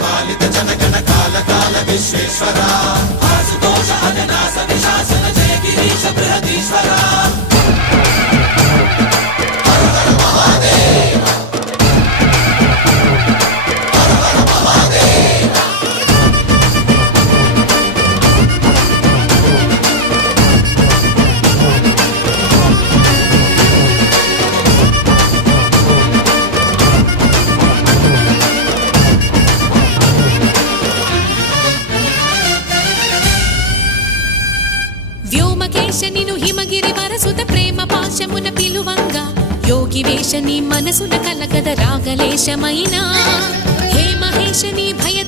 పాలిత జనగణ కాల కాల విశ్వేశ్వర ఆశుతోష అజనాశ విశాసన జయ గిరీశ బృహదీశ్వర హర హర మహాదేవ హర హర మహాదేవ వ్యోమకేశనిను హిమగిరి వరసుత ప్రేమ పాశమున పిలువంగా యోగి వేషని మనసున కలకద రాగలేశమైనా హే మహేశని భయ